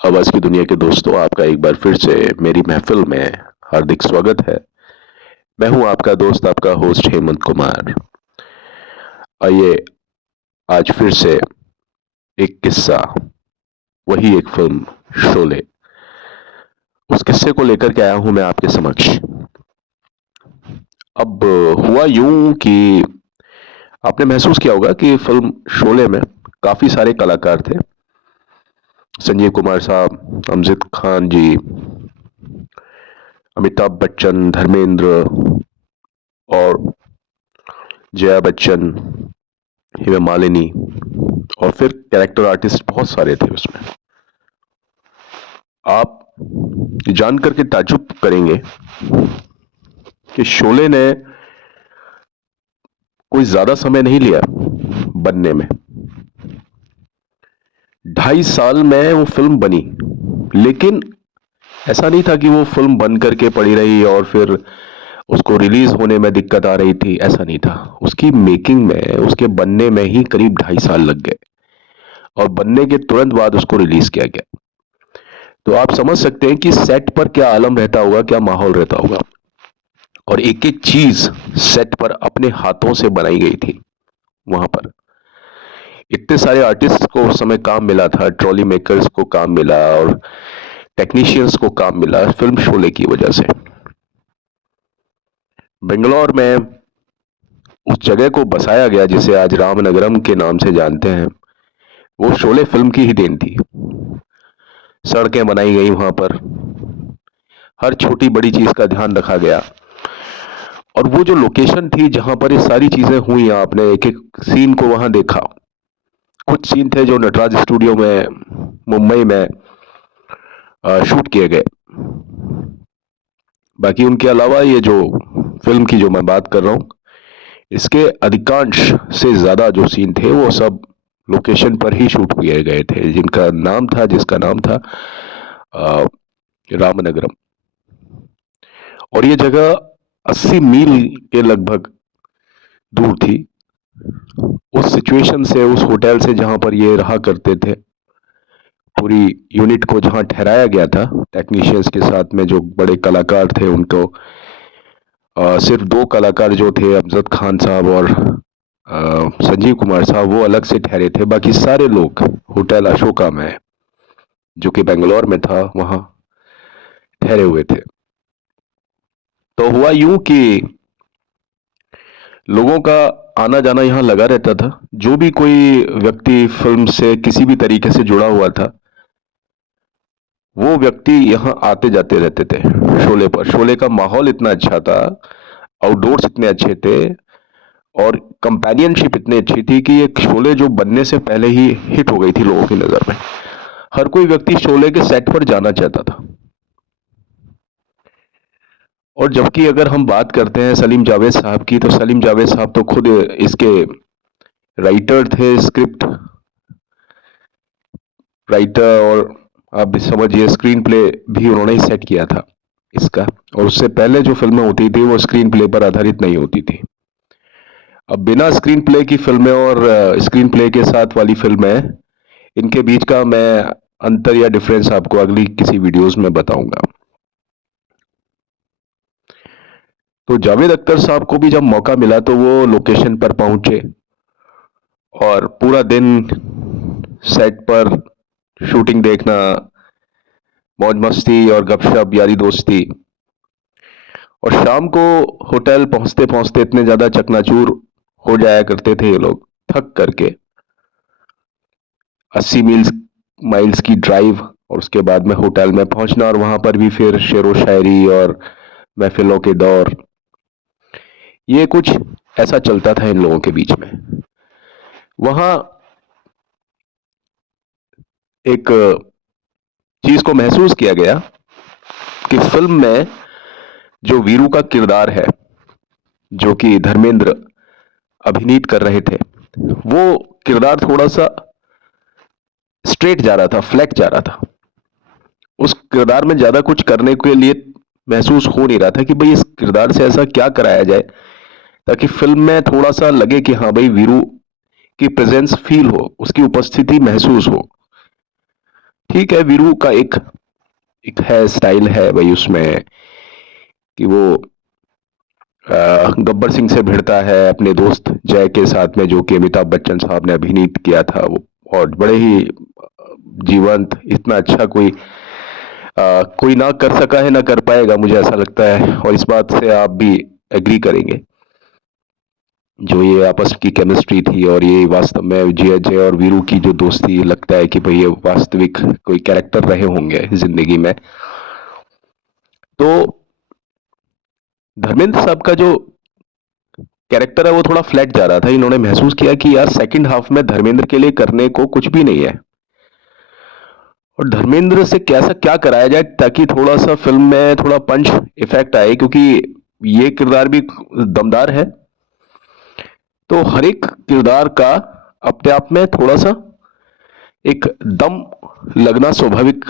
आवाज की दुनिया के दोस्तों, आपका एक बार फिर से मेरी महफिल में हार्दिक स्वागत है। मैं हूं आपका दोस्त, आपका होस्ट हेमंत कुमार। आइए आज फिर से एक किस्सा, वही एक फिल्म शोले, उस किस्से को लेकर के आया हूं मैं आपके समक्ष। अब हुआ यूं कि आपने महसूस किया होगा कि फिल्म शोले में काफी सारे कलाकार थे। संजीव कुमार साहब, अमजद खान जी, अमिताभ बच्चन, धर्मेंद्र और जया बच्चन, हेमा मालिनी, और फिर कैरेक्टर आर्टिस्ट बहुत सारे थे उसमें। आप जान करके ताज्जुब करेंगे कि शोले ने कोई ज्यादा समय नहीं लिया बनने में। 2.5 साल में वो फिल्म बनी, लेकिन ऐसा नहीं था कि वो फिल्म बन करके पड़ी रही और फिर उसको रिलीज होने में दिक्कत आ रही थी। ऐसा नहीं था। उसकी मेकिंग में, उसके बनने में ही करीब 2.5 साल लग गए और बनने के तुरंत बाद उसको रिलीज किया गया। तो आप समझ सकते हैं कि सेट पर क्या आलम रहता होगा, क्या माहौल रहता होगा। और एक एक चीज सेट पर अपने हाथों से बनाई गई थी। वहां पर इतने सारे आर्टिस्ट को उस समय काम मिला था, ट्रॉली मेकर्स को काम मिला और टेक्नीशियंस को काम मिला फिल्म शोले की वजह से। बेंगलोर में उस जगह को बसाया गया जिसे आज रामनगरम के नाम से जानते हैं, वो शोले फिल्म की ही देन थी। सड़कें बनाई गई वहां पर, हर छोटी बड़ी चीज का ध्यान रखा गया। और वो जो लोकेशन थी जहां पर ये सारी चीजें हुई, आपने एक एक सीन को वहां देखा। कुछ सीन थे जो नटराज स्टूडियो में मुंबई में शूट किए गए। बाकी उनके अलावा ये जो फिल्म की जो मैं बात कर रहा हूं, इसके अधिकांश से ज्यादा जो सीन थे वो सब लोकेशन पर ही शूट किए गए थे, जिसका नाम था रामनगरम। और ये जगह 80 मील के लगभग दूर थी उस सिचुएशन से, उस होटल से जहां पर ये रहा करते थे। पूरी यूनिट को जहां ठहराया गया था टेक्नीशियंस के साथ में, जो बड़े कलाकार थे उनको, सिर्फ 2 कलाकार जो थे, अमजद खान साहब और संजीव कुमार साहब, वो अलग से ठहरे थे। बाकी सारे लोग होटल अशोका में, जो कि बेंगलोर में था, वहां ठहरे हुए थे। तो हुआ यूं कि लोगों का आना जाना यहां लगा रहता था। जो भी कोई व्यक्ति फिल्म से किसी भी तरीके से जुड़ा हुआ था, वो व्यक्ति यहां आते जाते रहते थे शोले पर। शोले का माहौल इतना अच्छा था, आउटडोर्स इतने अच्छे थे और कंपेनियनशिप इतनी अच्छी थी कि ये शोले जो बनने से पहले ही हिट हो गई थी लोगों की नजर में। हर कोई व्यक्ति शोले के सेट पर जाना चाहता था। और जबकि अगर हम बात करते हैं सलीम जावेद साहब की, तो सलीम जावेद साहब तो खुद इसके राइटर थे, स्क्रिप्ट राइटर, और आप भी समझिए स्क्रीन प्ले भी उन्होंने ही सेट किया था इसका। और उससे पहले जो फिल्में होती थी वो स्क्रीन प्ले पर आधारित नहीं होती थी। अब बिना स्क्रीन प्ले की फिल्में और स्क्रीन प्ले के साथ वाली फिल्में, इनके बीच का मैं अंतर या डिफरेंस आपको अगली किसी वीडियोस में बताऊंगा। तो जावेद अख्तर साहब को भी जब मौका मिला तो वो लोकेशन पर पहुंचे और पूरा दिन सेट पर शूटिंग देखना, मौज मस्ती और गपशप, यारी दोस्ती। और शाम को होटल पहुंचते पहुंचते इतने ज्यादा चकनाचूर हो जाया करते थे ये लोग, थक करके। 80 मील्स माइल्स की ड्राइव, और उसके बाद में होटल में पहुंचना, और वहां पर भी फिर शेरो शायरी और महफिलों के दौर। ये कुछ ऐसा चलता था इन लोगों के बीच में। वहां एक चीज को महसूस किया गया कि फिल्म में जो वीरू का किरदार है, जो कि धर्मेंद्र अभिनीत कर रहे थे, वो किरदार थोड़ा सा स्ट्रेट जा रहा था, फ्लैट जा रहा था। उस किरदार में ज्यादा कुछ करने के लिए महसूस हो नहीं रहा था कि भाई इस किरदार से ऐसा क्या कराया जाए ताकि फिल्म में थोड़ा सा लगे कि हाँ भाई वीरू की प्रेजेंस फील हो, उसकी उपस्थिति महसूस हो। ठीक है, वीरू का एक एक है स्टाइल है भाई उसमें कि वो गब्बर सिंह से भिड़ता है अपने दोस्त जय के साथ में, जो कि अमिताभ बच्चन साहब ने अभिनीत किया था वो। और बड़े ही जीवंत, इतना अच्छा कोई ना कर सका है ना कर पाएगा, मुझे ऐसा लगता है। और इस बात से आप भी एग्री करेंगे, जो ये आपस की केमिस्ट्री थी और ये वास्तव में जय जय और वीरू की जो दोस्ती, लगता है कि भाई ये वास्तविक कोई कैरेक्टर रहे होंगे जिंदगी में। तो धर्मेंद्र साहब का जो कैरेक्टर है वो थोड़ा फ्लैट जा रहा था। इन्होंने महसूस किया कि यार सेकंड हाफ में धर्मेंद्र के लिए करने को कुछ भी नहीं है, और धर्मेंद्र से कैसा क्या कराया जाए ताकि थोड़ा सा फिल्म में थोड़ा पंच इफेक्ट आए, क्योंकि ये किरदार भी दमदार है। तो हर एक किरदार का अपने आप में थोड़ा सा एक दम लगना स्वाभाविक,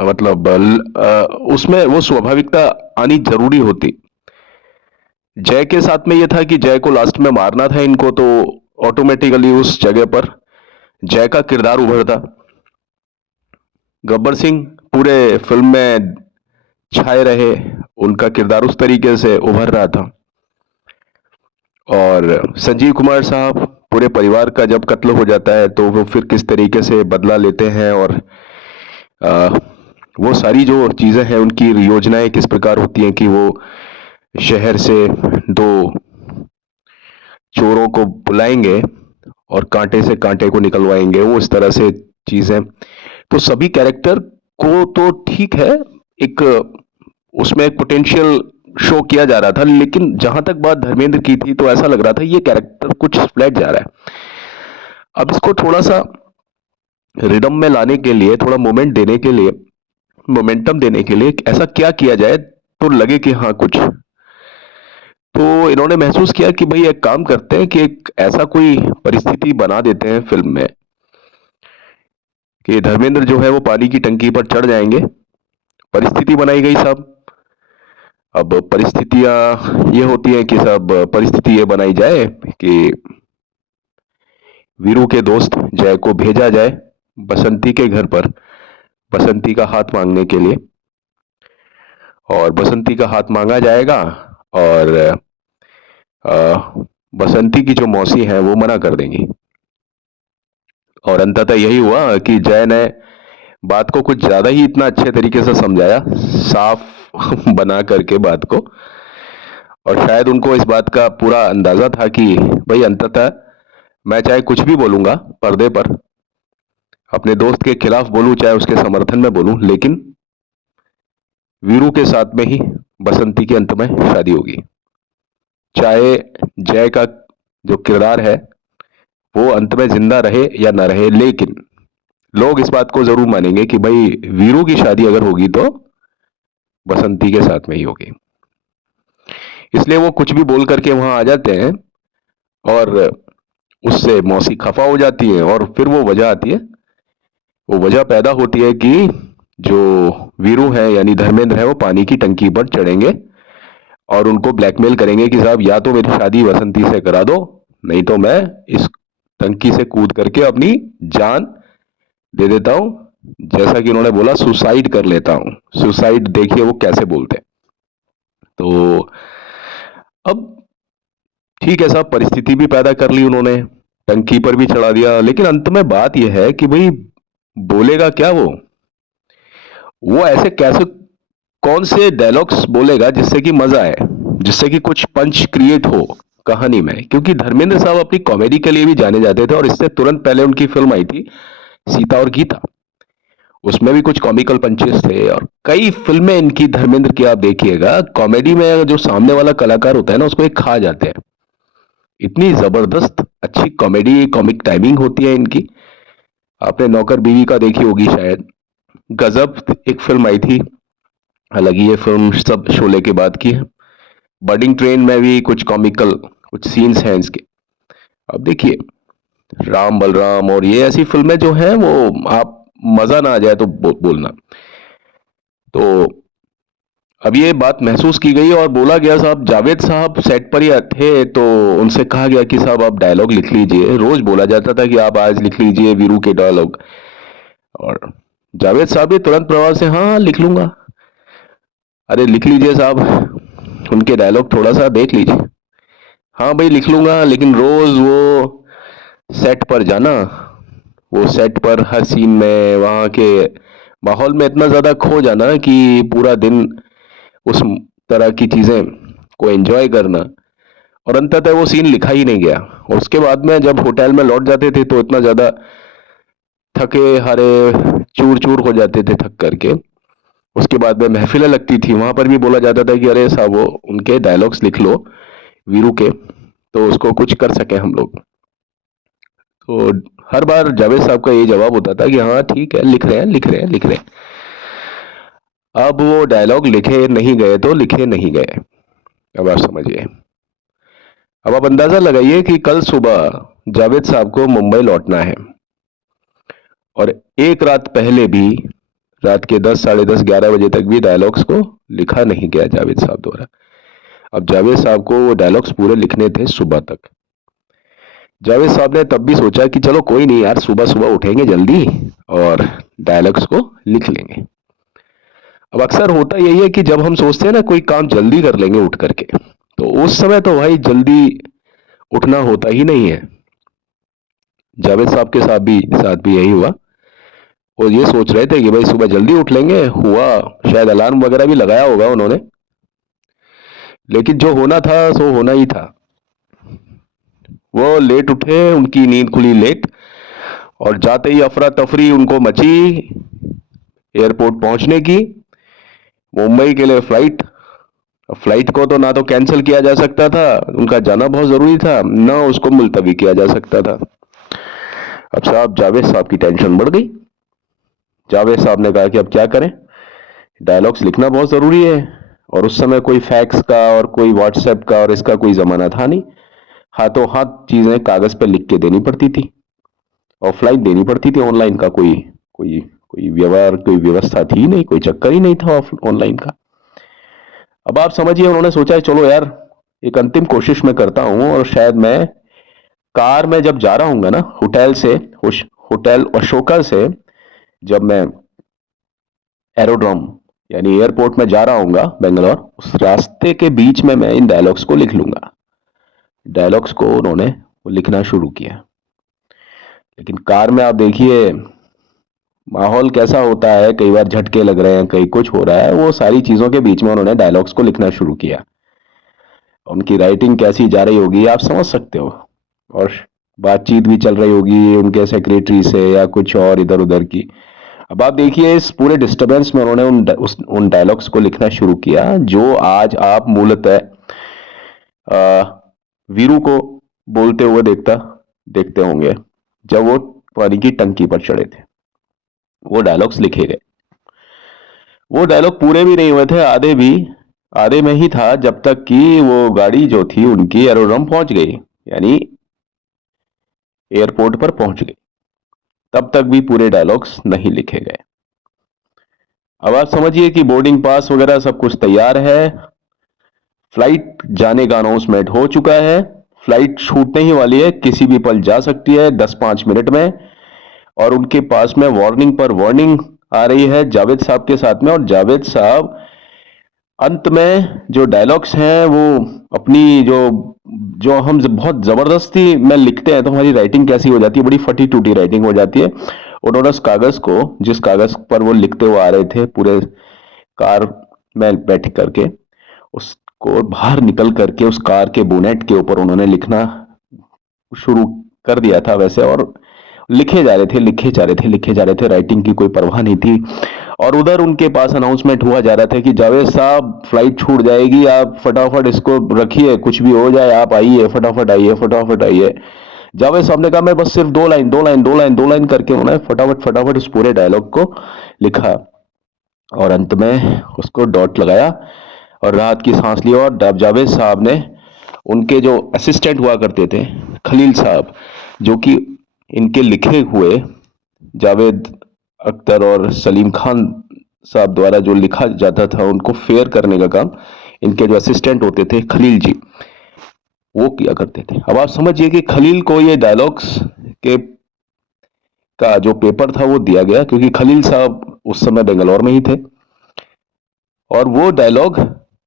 मतलब उसमें वो स्वाभाविकता आनी जरूरी होती। जय के साथ में ये था कि जय को लास्ट में मारना था इनको, तो ऑटोमेटिकली उस जगह पर जय का किरदार उभरता। गब्बर सिंह पूरे फिल्म में छाए रहे, उनका किरदार उस तरीके से उभर रहा था। और संजीव कुमार साहब पूरे परिवार का जब कत्ल हो जाता है तो वो फिर किस तरीके से बदला लेते हैं, और आ, वो सारी जो चीजें हैं उनकी योजनाएं किस प्रकार होती हैं कि वो शहर से दो चोरों को बुलाएंगे और कांटे से कांटे को निकलवाएंगे, वो इस तरह से चीजें। तो सभी कैरेक्टर को तो ठीक है, एक उसमें एक पोटेंशियल शो किया जा रहा था, लेकिन जहां तक बात धर्मेंद्र की थी तो ऐसा लग रहा था ये कैरेक्टर कुछ फ्लैट जा रहा है। अब इसको थोड़ा सा रिदम में लाने के लिए, थोड़ा मोमेंट देने के लिए, मोमेंटम देने के लिए ऐसा क्या किया जाए तो लगे कि हाँ कुछ। तो इन्होंने महसूस किया कि भाई एक काम करते हैं कि एक ऐसा कोई परिस्थिति बना देते हैं फिल्म में कि धर्मेंद्र जो है वो पानी की टंकी पर चढ़ जाएंगे। परिस्थिति बनाई गई साहब। अब परिस्थितियां ये होती हैं कि सब परिस्थिति ये बनाई जाए कि वीरू के दोस्त जय को भेजा जाए बसंती के घर पर, बसंती का हाथ मांगने के लिए। और बसंती का हाथ मांगा जाएगा, और बसंती की जो मौसी है वो मना कर देंगी। और अंततः यही हुआ कि जय ने बात को कुछ ज्यादा ही इतना अच्छे तरीके से समझाया, साफ बना करके बात को। और शायद उनको इस बात का पूरा अंदाजा था कि भाई अंततः मैं चाहे कुछ भी बोलूंगा पर्दे पर, अपने दोस्त के खिलाफ बोलूं चाहे उसके समर्थन में बोलूं, लेकिन वीरू के साथ में ही बसंती के अंत में शादी होगी। चाहे जय का जो किरदार है वो अंत में जिंदा रहे या ना रहे, लेकिन लोग इस बात को जरूर मानेंगे कि भाई वीरू की शादी अगर होगी तो बसंती के साथ में ही होगी। इसलिए वो कुछ भी बोल करके वहां आ जाते हैं, और उससे मौसी खफा हो जाती है। और फिर वो वजह आती है, वो वजह पैदा होती है कि जो वीरू है यानी धर्मेंद्र है वो पानी की टंकी पर चढ़ेंगे और उनको ब्लैकमेल करेंगे कि साहब या तो मेरी शादी बसंती से करा दो, नहीं तो मैं इस टंकी से कूद करके अपनी जान दे देता हूं। जैसा कि उन्होंने बोला सुसाइड कर लेता हूं। सुसाइड देखिए वो कैसे बोलते हैं। तो अब ठीक है साहब, परिस्थिति भी पैदा कर ली उन्होंने, टंकी पर भी चढ़ा दिया, लेकिन अंत में बात यह है कि भाई बोलेगा क्या वो ऐसे कैसे, कौन से डायलॉग्स बोलेगा जिससे कि मजा आए, जिससे कि कुछ पंच क्रिएट हो कहानी में। क्योंकि धर्मेंद्र साहब अपनी कॉमेडी के लिए भी जाने जाते थे, और इससे तुरंत पहले उनकी फिल्म आई थी सीता और गीता, उसमें भी कुछ कॉमिकल पंचेस थे। और कई फिल्में इनकी धर्मेंद्र की आप देखिएगा, कॉमेडी में जो सामने वाला कलाकार होता है ना उसको एक खा जाते हैं। इतनी जबरदस्त अच्छी कॉमेडी कॉमिक टाइमिंग होती है इनकी। आपने नौकर बीवी का देखी होगी शायद, गजब एक फिल्म आई थी। हालांकि ये फिल्म सब शोले के बाद की है। बर्डिंग ट्रेन में भी कुछ कॉमिकल कुछ सीन्स हैं इसके। अब देखिए राम बलराम और ये ऐसी फिल्में जो हैं वो आप मजा ना आ जाए तो बोलना। तो अब ये बात महसूस की गई और बोला गया साहब, जावेद साहब सेट पर ही थे तो उनसे कहा गया कि साहब आप डायलॉग लिख लीजिए। रोज बोला जाता था कि आप आज लिख लीजिए वीरू के डायलॉग। और जावेद साहब भी तुरंत प्रभाव से हाँ लिख लूंगा। अरे लिख लीजिए साहब, उनके डायलॉग थोड़ा सा देख लीजिए। हाँ भाई लिख लूंगा, लेकिन रोज वो सेट पर जाना, वो सेट पर हर सीन में वहां के माहौल में इतना ज्यादा खो जाना कि पूरा दिन उस तरह की चीजें को एंजॉय करना, और अंततः वो सीन लिखा ही नहीं गया। और उसके बाद में जब होटल में लौट जाते थे तो इतना ज्यादा थके हारे चूर चूर हो जाते थे थक करके। उसके बाद में महफिलें लगती थी, वहां पर भी बोला जाता था कि अरे साहब वो उनके डायलॉग्स लिख लो वीरू के, तो उसको कुछ कर सके हम लोग। तो हर बार जावेद साहब का ये जवाब होता था कि हाँ ठीक है, लिख रहे हैं लिख रहे हैं लिख रहे हैं। अब वो डायलॉग लिखे नहीं गए तो लिखे नहीं गए। अब आप समझिए, अब आप अंदाजा लगाइए कि कल सुबह जावेद साहब को मुंबई लौटना है, और एक रात पहले भी, रात के 10 साढ़े 10 11 बजे तक भी डायलॉग्स को लिखा नहीं गया जावेद साहब द्वारा। अब जावेद साहब को वो डायलॉग्स पूरे लिखने थे सुबह तक। जावेद साहब ने तब भी सोचा कि चलो कोई नहीं यार, सुबह सुबह उठेंगे जल्दी और डायलॉग्स को लिख लेंगे। अब अक्सर होता यही है कि जब हम सोचते हैं ना कोई काम जल्दी कर लेंगे उठ करके, तो उस समय तो भाई जल्दी उठना होता ही नहीं है। जावेद साहब के साथ भी यही हुआ। वो ये सोच रहे थे कि भाई सुबह जल्दी उठ लेंगे, हुआ शायद अलार्म वगैरह भी लगाया होगा उन्होंने, लेकिन जो होना था सो होना ही था। वो लेट उठे, उनकी नींद खुली लेट, और जाते ही अफरा तफरी उनको मची एयरपोर्ट पहुंचने की, मुंबई के लिए फ्लाइट। फ्लाइट को तो ना तो कैंसिल किया जा सकता था, उनका जाना बहुत जरूरी था, ना उसको मुलतवी किया जा सकता था। अब साहब जावेद साहब की टेंशन बढ़ गई। जावेद साहब ने कहा कि अब क्या करें, डायलॉग्स लिखना बहुत जरूरी है, और उस समय कोई फैक्स का और कोई व्हाट्सएप का और इसका कोई जमाना था नहीं। हाथों हाथ चीजें कागज पर लिख के देनी पड़ती थी, ऑफलाइन देनी पड़ती थी। ऑनलाइन का कोई कोई कोई व्यवहार, कोई व्यवस्था थी नहीं, कोई चक्कर ही नहीं था ऑनलाइन का। अब आप समझिए, उन्होंने सोचा है चलो यार एक अंतिम कोशिश मैं करता हूं, और शायद मैं कार में जब जा रहा हूँ ना होटल से, होटल अशोका से जब मैं एरोड्रोम यानी एयरपोर्ट में जा रहा हूँ बेंगलोर, उस रास्ते के बीच में मैं इन डायलॉग्स को लिख लूंगा। डायलॉग्स को उन्होंने वो लिखना शुरू किया। लेकिन कार में आप देखिए माहौल कैसा होता है, कई बार झटके लग रहे हैं, कहीं कुछ हो रहा है, वो सारी चीजों के बीच में उन्होंने डायलॉग्स को लिखना शुरू किया। उनकी राइटिंग कैसी जा रही होगी आप समझ सकते हो, और बातचीत भी चल रही होगी उनके सेक्रेटरी से या कुछ और इधर उधर की। अब आप देखिए इस पूरे डिस्टरबेंस में उन्होंने उन डायलॉग्स को लिखना शुरू किया, जो आज आप मूलतः वीरू को बोलते हुए देखते होंगे जब वो पानी की टंकी पर चढ़े थे। वो डायलॉग्स लिखे गए, वो डायलॉग पूरे भी नहीं हुए थे, आधे में ही था, जब तक कि वो गाड़ी जो थी उनकी एरोड्रम पहुंच गई, यानी एयरपोर्ट पर पहुंच गई। तब तक भी पूरे डायलॉग्स नहीं लिखे गए। अब आप समझिए कि बोर्डिंग पास वगैरह सब कुछ तैयार है, फ्लाइट जाने का अनाउंसमेंट हो चुका है, फ्लाइट छूटने ही वाली है, किसी भी पल जा सकती है 10-5 मिनट में। और उनके पास में वार्निंग पर वार्निंग आ रही है जावेद साहब के साथ में, और जावेद साहब अंत में जो डायलॉग्स हैं वो अपनी जो जो हम बहुत जबरदस्ती में लिखते हैं तो हमारी राइटिंग कैसी हो जाती है, बड़ी फटी टूटी राइटिंग हो जाती है। उन्होंने उस कागज को, जिस कागज पर वो लिखते हुए आ रहे थे पूरे कार में बैठ करके, उसको बाहर निकल करके उस कार के बोनेट के ऊपर उन्होंने लिखना शुरू कर दिया था वैसे, और लिखे जा रहे थे लिखे जा रहे थे लिखे जा रहे थे, राइटिंग की कोई परवाह नहीं थी। और उधर उनके पास अनाउंसमेंट हुआ जा रहा था कि जावेद साहब फ्लाइट छूट जाएगी, आप फटाफट इसको रखिए, कुछ भी हो जाए आप आइए, फटाफट आइए फटाफट आइए। जावेद साहब ने कहा मैं बस सिर्फ 2 लाइन 2 लाइन 2 लाइन 2 लाइन करके उन्होंने फटाफट फटाफट उस पूरे डायलॉग को लिखा, और अंत में उसको डॉट लगाया और राहत की सांस ली। और जावेद साहब ने उनके जो असिस्टेंट हुआ करते थे खलील साहब, जो कि इनके लिखे हुए जावेद अख्तर और सलीम खान साहब द्वारा जो लिखा जाता था उनको फेयर करने का काम इनके जो असिस्टेंट होते थे खलील जी, वो किया करते थे। अब आप समझिए कि खलील को ये डायलॉग्स के का जो पेपर था वो दिया गया, क्योंकि खलील साहब उस समय बेंगलोर में ही थे, और वो डायलॉग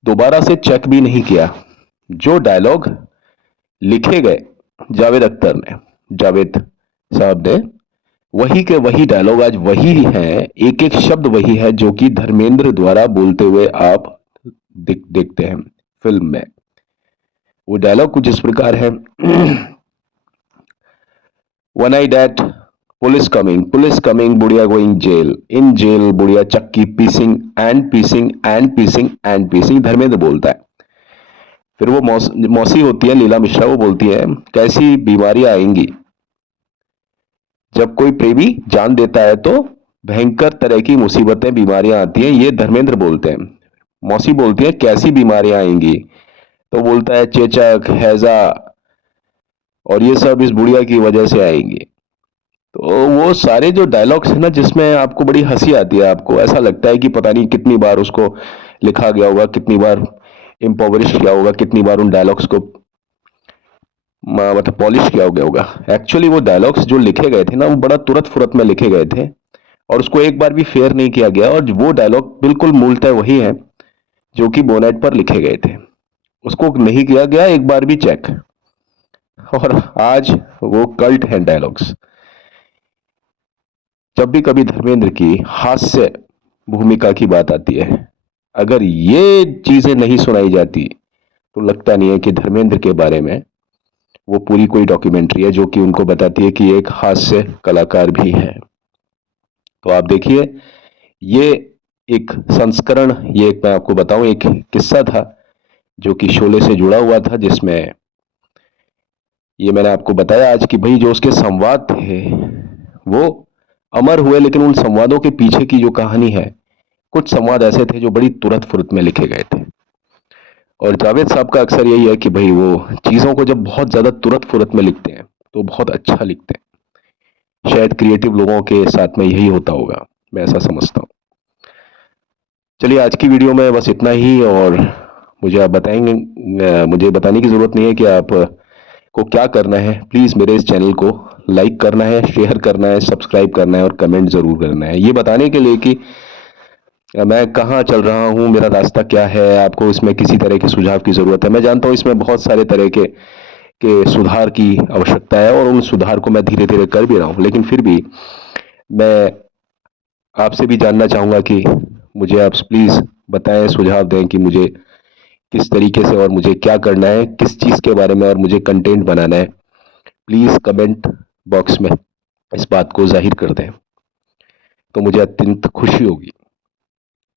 दोबारा से चेक भी नहीं किया। जो डायलॉग लिखे गए जावेद अख्तर ने, जावेद साहब ने, वही के वही डायलॉग आज वही है, एक एक शब्द वही है जो कि धर्मेंद्र द्वारा बोलते हुए आप देखते हैं फिल्म में। वो डायलॉग कुछ इस प्रकार है, one I that, police coming, बुढ़िया गोइंग जेल, इन जेल बुढ़िया चक्की पीसिंग एंड पीसिंग एंड पीसिंग एंड पीसिंग, धर्मेंद्र बोलता है। फिर वो मौसी होती है लीला मिश्रा, वो बोलती है कैसी बीमारियां आएंगी, जब कोई प्रेमी जान देता है तो भयंकर तरह की मुसीबतें बीमारियां आती हैं, ये धर्मेंद्र बोलते हैं। मौसी बोलती है कैसी बीमारियां आएंगी, तो बोलता है चेचक, हैजा, और ये सब इस बुढ़िया की वजह से आएंगी। तो वो सारे जो डायलॉग्स है ना, जिसमें आपको बड़ी हंसी आती है, आपको ऐसा लगता है कि पता नहीं कितनी बार उसको लिखा गया होगा, कितनी बार इम्पोवरिश किया होगा, कितनी बार उन डायलॉग्स को मतलब पॉलिश किया गया होगा। एक्चुअली वो डायलॉग्स जो लिखे गए थे ना, वो बड़ा तुरंत फुरत में लिखे गए थे, और उसको एक बार भी फेयर नहीं किया गया, और वो डायलॉग बिल्कुल मूलतः वही है जो कि बोनेट पर लिखे गए थे, उसको नहीं किया गया एक बार भी चेक, और आज वो कल्ट है डायलॉग्स। जब भी कभी धर्मेंद्र की हास्य भूमिका की बात आती है, अगर ये चीजें नहीं सुनाई जाती तो लगता नहीं है कि धर्मेंद्र के बारे में वो पूरी कोई डॉक्यूमेंट्री है जो कि उनको बताती है कि एक हास्य कलाकार भी है। तो आप देखिए, ये एक संस्करण, ये एक मैं आपको बताऊं, एक किस्सा था जो कि शोले से जुड़ा हुआ था, जिसमें ये मैंने आपको बताया आज कि भाई जो उसके संवाद थे वो अमर हुए, लेकिन उन संवादों के पीछे की जो कहानी है, कुछ संवाद ऐसे थे जो बड़ी तुरंत फुरत में लिखे गए थे। और जावेद साहब का अक्सर यही है कि भाई वो चीजों को जब बहुत ज्यादा तुरंत फुरत में लिखते हैं तो बहुत अच्छा लिखते हैं। शायद क्रिएटिव लोगों के साथ में यही होता होगा, मैं ऐसा समझता हूँ। चलिए, आज की वीडियो में बस इतना ही, और मुझे आप बताएंगे, मुझे बताने की जरूरत नहीं है कि आप को क्या करना है। प्लीज मेरे इस चैनल को लाइक करना है, शेयर करना है, सब्सक्राइब करना है, और कमेंट जरूर करना है, ये बताने के लिए कि मैं कहाँ चल रहा हूँ, मेरा रास्ता क्या है। आपको इसमें किसी तरह के सुझाव की जरूरत है, मैं जानता हूँ इसमें बहुत सारे तरह के सुधार की आवश्यकता है, और उन सुधार को मैं धीरे धीरे कर भी रहा हूँ, लेकिन फिर भी मैं आपसे भी जानना चाहूंगा कि मुझे आप प्लीज बताएं, सुझाव दें कि मुझे किस तरीके से और मुझे क्या करना है, किस चीज के बारे में और मुझे कंटेंट बनाना है। प्लीज कमेंट बॉक्स में इस बात को जाहिर कर दें, तो मुझे अत्यंत खुशी होगी।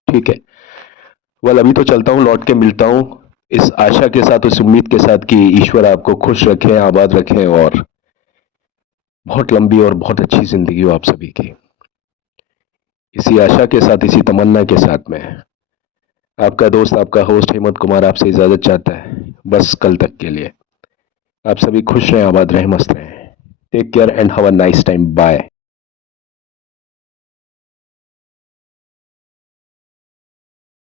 ठीक है, वेल अभी तो चलता हूँ, लौट के मिलता हूँ इस आशा के साथ, उस उम्मीद के साथ कि ईश्वर आपको खुश रखें, आबाद रखें, और बहुत लंबी और बहुत अच्छी जिंदगी हो आप सभी की। इसी आशा के साथ, इसी तमन्ना के साथ में आपका दोस्त, आपका होस्ट हेमंत कुमार आपसे इजाजत चाहता है, बस कल तक के लिए। आप सभी खुश रहें, आबाद रहें, मस्त रहें। Take care and have a nice time. Bye.